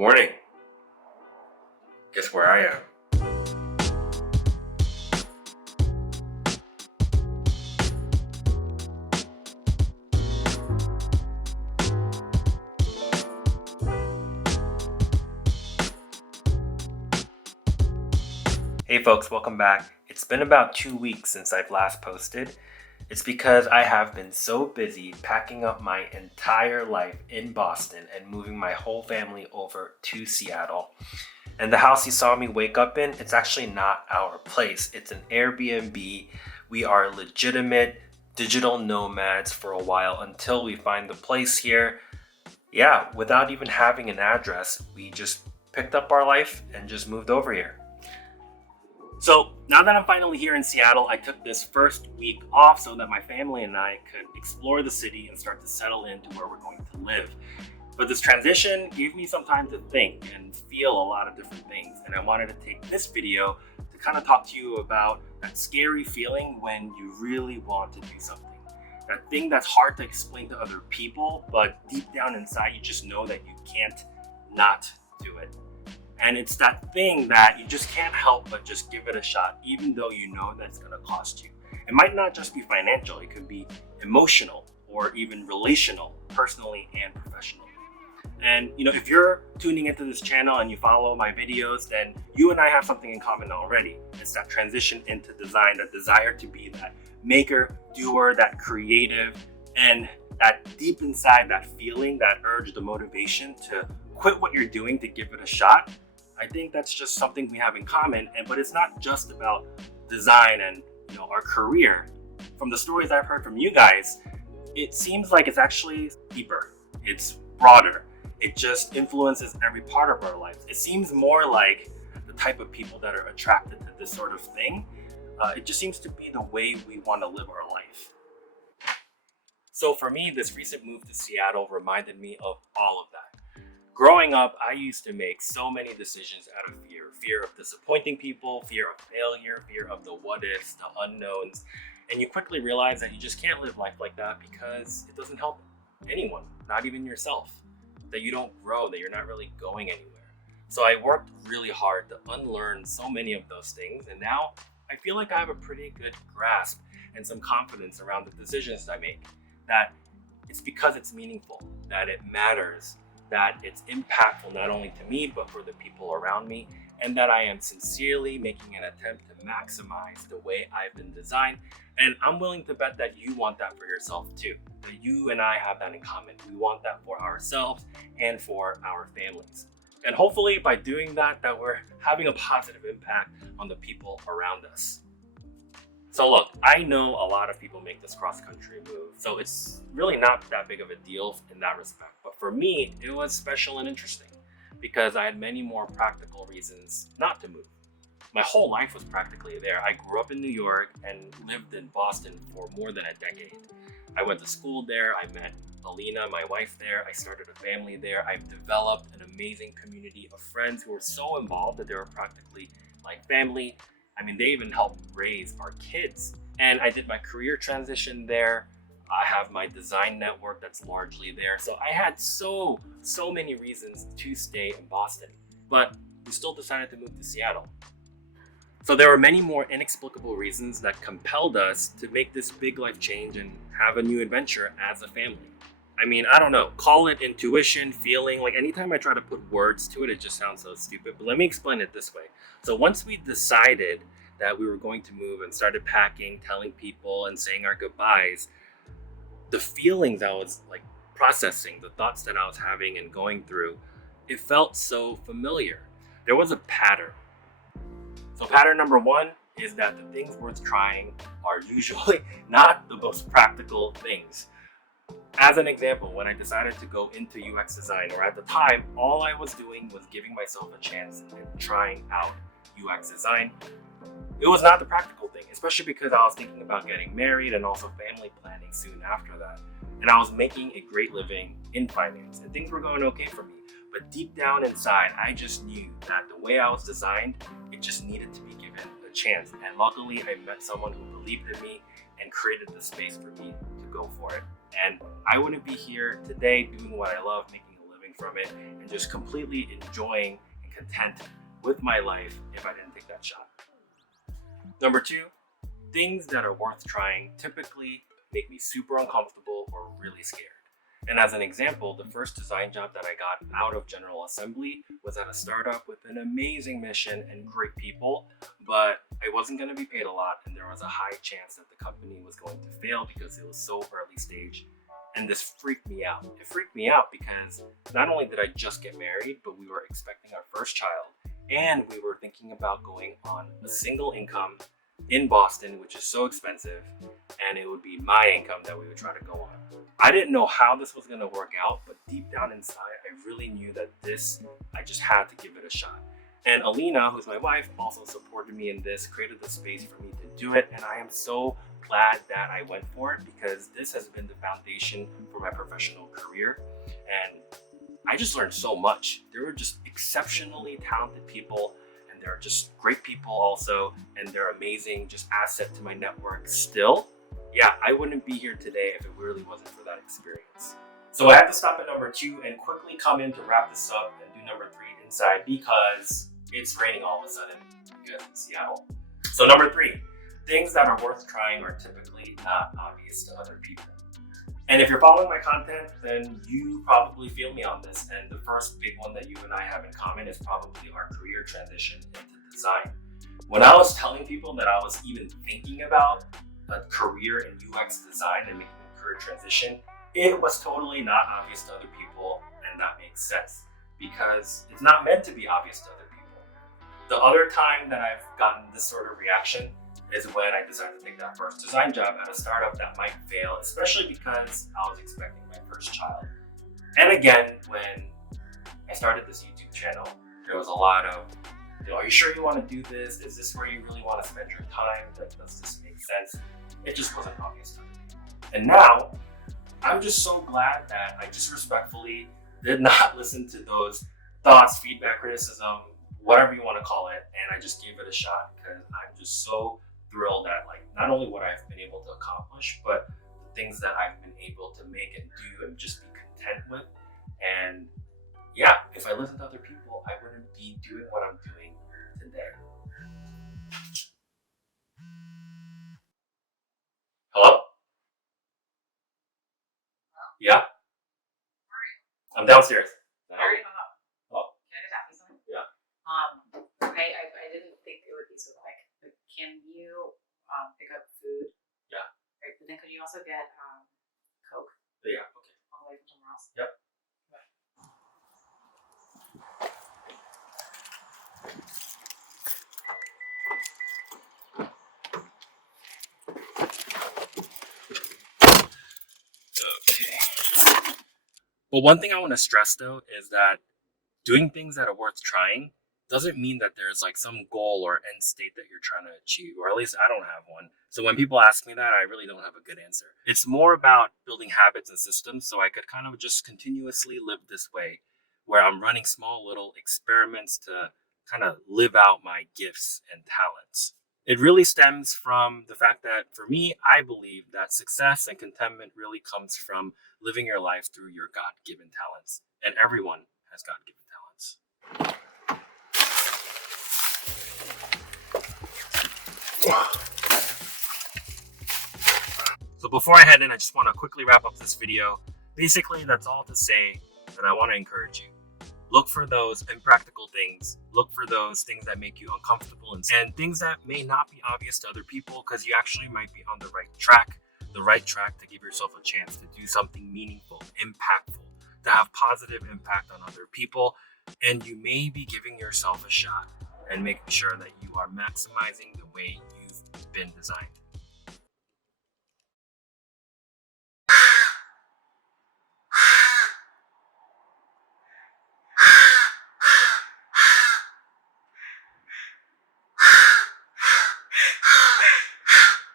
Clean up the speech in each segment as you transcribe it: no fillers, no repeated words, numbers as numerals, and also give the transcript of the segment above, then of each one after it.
Morning. Guess where I am? Hey folks, welcome back. It's been about 2 weeks since I've last posted. It's because I have been so busy packing up my entire life in Boston and moving my whole family over to Seattle. And the house you saw me wake up in, it's actually not our place. It's an Airbnb. We are legitimate digital nomads for a while until we find the place here. Yeah, without even having an address, we just picked up our life and just moved over here. So now that I'm finally here in Seattle, I took this first week off so that my family and I could explore the city and start to settle into where we're going to live. But this transition gave me some time to think and feel a lot of different things. And I wanted to take this video to kind of talk to you about that scary feeling when you really want to do something. That thing that's hard to explain to other people, but deep down inside, you just know that you can't not do it. And it's that thing that you just can't help but just give it a shot, even though you know that it's going to cost you. It might not just be financial, it could be emotional or even relational, personally and professionally. And if you're tuning into this channel and you follow my videos, then you and I have something in common already. It's that transition into design, that desire to be that maker, doer, that creative, and that deep inside, that feeling, that urge, the motivation to quit what you're doing to give it a shot. I think that's just something we have in common, but it's not just about design and our career. From the stories I've heard from you guys, it seems like it's actually deeper. It's broader. It just influences every part of our lives. It seems more like the type of people that are attracted to this sort of thing. It just seems to be the way we want to live our life. So for me, this recent move to Seattle reminded me of all of that. Growing up, I used to make so many decisions out of fear. Fear of disappointing people, fear of failure, fear of the what ifs, the unknowns. And you quickly realize that you just can't live life like that because it doesn't help anyone, not even yourself. That you don't grow, that you're not really going anywhere. So I worked really hard to unlearn so many of those things. And now I feel like I have a pretty good grasp and some confidence around the decisions I make. That it's because it's meaningful, that it matters, that it's impactful not only to me, but for the people around me, and that I am sincerely making an attempt to maximize the way I've been designed. And I'm willing to bet that you want that for yourself too. That you and I have that in common. We want that for ourselves and for our families. And hopefully by doing that we're having a positive impact on the people around us. So look, I know a lot of people make this cross-country move, so it's really not that big of a deal in that respect. But for me, it was special and interesting because I had many more practical reasons not to move. My whole life was practically there. I grew up in New York and lived in Boston for more than a decade. I went to school there. I met Alina, my wife, there. I started a family there. I've developed an amazing community of friends who are so involved that they were practically like family. I mean, they even helped raise our kids. And I did my career transition there. I have my design network that's largely there. So I had so many reasons to stay in Boston, but we still decided to move to Seattle. So there were many more inexplicable reasons that compelled us to make this big life change and have a new adventure as a family. I mean, I don't know, call it intuition, feeling, like anytime I try to put words to it, it just sounds so stupid. But let me explain it this way. So once we decided that we were going to move and started packing, telling people and saying our goodbyes, the feelings I was like processing, the thoughts that I was having and going through, it felt so familiar. There was a pattern. So pattern number one is that the things worth trying are usually not the most practical things. As an example, when I decided to go into UX design, or at the time, all I was doing was giving myself a chance and trying out UX design. It was not the practical thing, especially because I was thinking about getting married and also family planning soon after that. And I was making a great living in finance and things were going okay for me. But deep down inside, I just knew that the way I was designed, it just needed to be given a chance. And luckily, I met someone who believed in me and created the space for me to go for it. And I wouldn't be here today doing what I love, making a living from it and just completely enjoying and content with my life if I didn't take that shot. Number 2, things that are worth trying typically make me super uncomfortable or really scared. And as an example, the first design job that I got out of General Assembly was at a startup with an amazing mission and great people, but I wasn't going to be paid a lot, and there was a high chance that the company was going to fail because it was so early stage. And this freaked me out. It freaked me out because not only did I just get married, but we were expecting our first child, and we were thinking about going on a single income in Boston, which is so expensive, and it would be my income that we would try to go on. I didn't know how this was going to work out, but deep down inside, I really knew that I just had to give it a shot. And Alina, who's my wife, also supported me in this, created the space for me to do it, and I am so glad that I went for it because this has been the foundation for my professional career. And I just learned so much. There were just exceptionally talented people, and there are just great people also, and they're amazing, just asset to my network still. Yeah, I wouldn't be here today if it really wasn't for that experience. So I have to stop at number 2 and quickly come in to wrap this up and do number 3 inside because it's raining all of a sudden because in Seattle. So number 3, things that are worth trying are typically not obvious to other people. And if you're following my content, then you probably feel me on this. And the first big one that you and I have in common is probably our career transition into design. When I was telling people that I was even thinking about a career in UX design and making a career transition, it was totally not obvious to other people, and that makes sense because it's not meant to be obvious to other people. The other time that I've gotten this sort of reaction is when I decided to take that first design job at a startup that might fail, especially because I was expecting my first child. And again, when I started this YouTube channel, there was a lot of, are you sure you want to do this? Is this where you really want to spend your time? Like, does this make sense? It just wasn't obvious to me. And now, I'm just so glad that I just respectfully did not listen to those thoughts, feedback, criticism, whatever you want to call it, and I just gave it a shot because I'm just so thrilled at not only what I've been able to accomplish, but the things that I've been able to make and do and just be content with. And yeah, if I listened to other people, I wouldn't be doing what I'm doing today. Hello? Yeah? I'm downstairs. I already hung up. Oh. Can I just ask you something? Yeah. I didn't think it would be so quick, but can you pick up food? Yeah. Right, but then could you also get Coke Yeah, okay. on the way from somewhere else? Yep. Okay. But one thing I want to stress though is that doing things that are worth trying doesn't mean that there's some goal or end state that you're trying to achieve, or at least I don't have one. So when people ask me that, I really don't have a good answer. It's more about building habits and systems so I could kind of just continuously live this way, where I'm running small little experiments to kind of live out my gifts and talents. It really stems from the fact that for me, I believe that success and contentment really comes from living your life through your God-given talents. And everyone has God-given talents. So before I head in, I just want to quickly wrap up this video. Basically, that's all to say that I want to encourage you. Look for those impractical things. Look for those things that make you uncomfortable and things that may not be obvious to other people because you actually might be on the right track to give yourself a chance to do something meaningful, impactful, to have positive impact on other people. And you may be giving yourself a shot and making sure that you are maximizing the way you've been designed.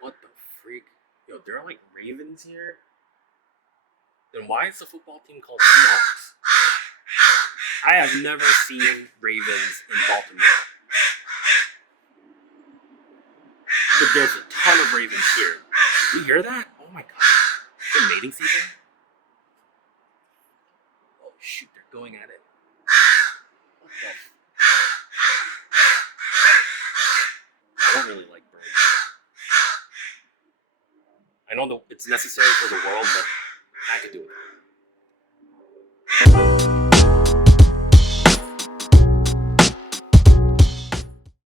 What the freak? Yo, there are ravens here? Then why is the football team called Seahawks? I have never seen ravens in Baltimore. But there's a ton of ravens here. You hear that? Oh my god. Is it mating season? Oh shoot, they're going at it. What the? I don't really like birds. I know that it's necessary for the world, but I could do it.